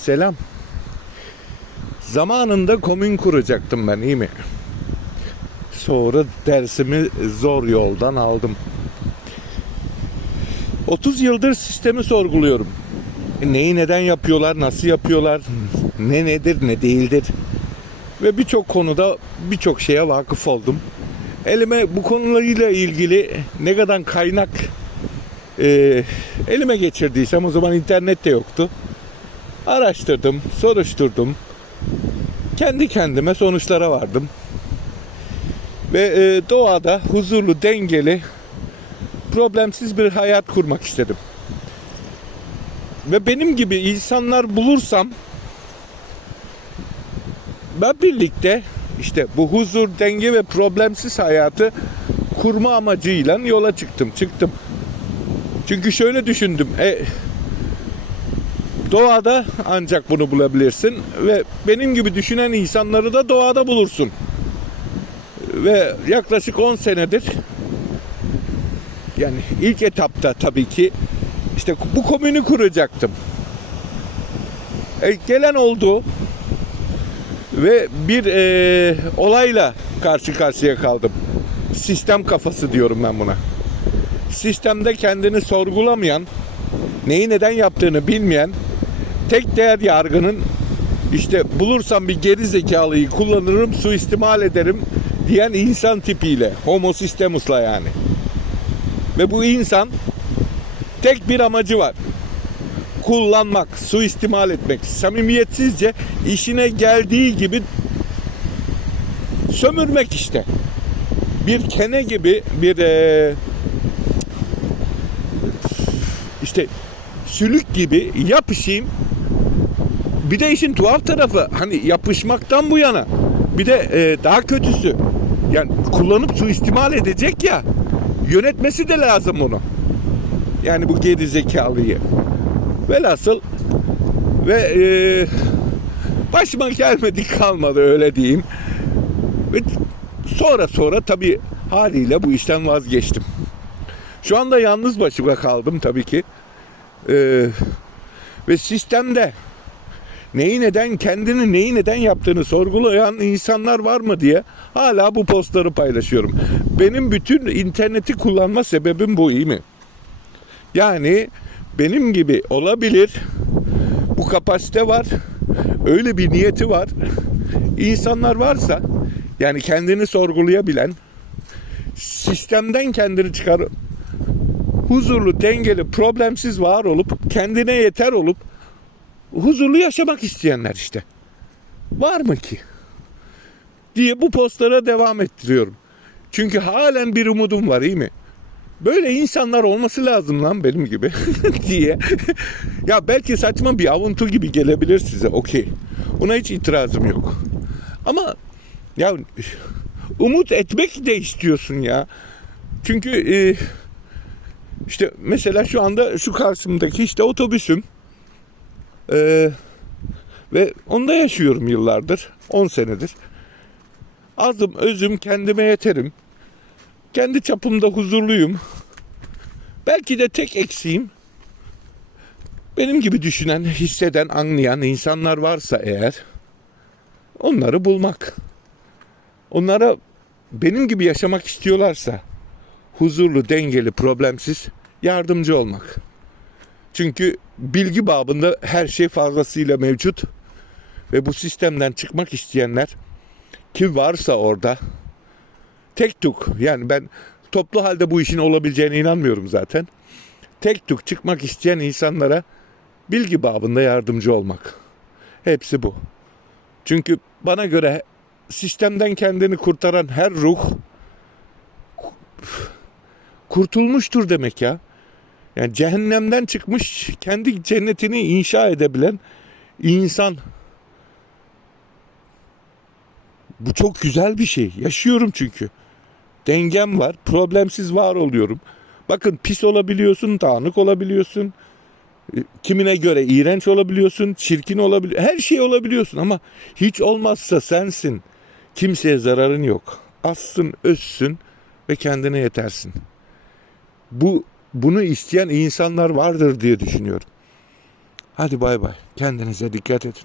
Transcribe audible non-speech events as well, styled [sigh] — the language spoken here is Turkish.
selam. Zamanında komün kuracaktım ben iyi mi? Sonra dersimi zor yoldan aldım. 30 yıldır sistemi sorguluyorum. Neyi neden yapıyorlar, nasıl yapıyorlar, ne nedir, ne değildir. Ve birçok konuda birçok şeye vakıf oldum. Elime bu konularıyla ilgili ne kadar kaynak e, elime geçirdiysem o zaman internet de yoktu. Araştırdım, soruşturdum. Kendi kendime sonuçlara vardım. Ve e, doğada huzurlu, dengeli, problemsiz bir hayat kurmak istedim. Ve benim gibi insanlar bulursam ben birlikte işte bu huzur, denge ve problemsiz hayatı kurma amacıyla yola çıktım. Çıktım. Çünkü şöyle düşündüm. E, doğada ancak bunu bulabilirsin ve benim gibi düşünen insanları da doğada bulursun. Ve yaklaşık 10 senedir yani ilk etapta tabii ki işte bu komünü kuracaktım. E, gelen oldu ve bir e, olayla karşı karşıya kaldım. Sistem kafası diyorum ben buna. Sistemde kendini sorgulamayan, neyi neden yaptığını bilmeyen, tek değer yargının işte bulursam bir geri zekalıyı kullanırım, suistimal ederim diyen insan tipiyle, homo systemus'la yani. Ve bu insan tek bir amacı var. Kullanmak, suistimal etmek, samimiyetsizce işine geldiği gibi sömürmek işte. Bir kene gibi bir eee, işte sülük gibi yapışayım. Bir de işin tuhaf tarafı hani yapışmaktan bu yana bir de e, daha kötüsü yani kullanıp suistimal edecek ya yönetmesi de lazım bunu. Yani bu geri zekalıyı. Velhasıl ve e, başıma gelmedi kalmadı öyle diyeyim. Ve sonra sonra tabii haliyle bu işten vazgeçtim. Şu anda yalnız başıma kaldım tabii ki. Ee, ve sistemde neyi neden kendini neyi neden yaptığını sorgulayan insanlar var mı diye hala bu postları paylaşıyorum. Benim bütün interneti kullanma sebebim bu iyi mi? Yani benim gibi olabilir. Bu kapasite var. Öyle bir niyeti var. İnsanlar varsa yani kendini sorgulayabilen sistemden kendini çıkar huzurlu, dengeli, problemsiz var olup kendine yeter olup huzurlu yaşamak isteyenler işte. Var mı ki? diye bu postlara devam ettiriyorum. Çünkü halen bir umudum var iyi mi? Böyle insanlar olması lazım lan benim gibi [laughs] diye. ya belki saçma bir avuntu gibi gelebilir size. Okey. Ona hiç itirazım yok. Ama ya umut etmek de istiyorsun ya. Çünkü e, işte mesela şu anda şu karşımdaki işte otobüsüm. E, ve onda yaşıyorum yıllardır. 10 senedir. Azım özüm kendime yeterim. Kendi çapımda huzurluyum. Belki de tek eksiğim benim gibi düşünen, hisseden, anlayan insanlar varsa eğer onları bulmak. Onlara benim gibi yaşamak istiyorlarsa huzurlu, dengeli, problemsiz yardımcı olmak. Çünkü bilgi babında her şey fazlasıyla mevcut ve bu sistemden çıkmak isteyenler kim varsa orada tek tuk yani ben toplu halde bu işin olabileceğine inanmıyorum zaten. Tek tuk çıkmak isteyen insanlara bilgi babında yardımcı olmak. Hepsi bu. Çünkü bana göre sistemden kendini kurtaran her ruh kurtulmuştur demek ya. Yani cehennemden çıkmış kendi cennetini inşa edebilen insan. Bu çok güzel bir şey. Yaşıyorum çünkü. Dengem var. Problemsiz var oluyorum. Bakın pis olabiliyorsun, dağınık olabiliyorsun. E, Kimine göre iğrenç olabiliyorsun, çirkin olabiliyor. Her şey olabiliyorsun ama hiç olmazsa sensin. Kimseye zararın yok. Azsın, özsün ve kendine yetersin. Bu bunu isteyen insanlar vardır diye düşünüyorum. Hadi bay bay. Kendinize dikkat edin.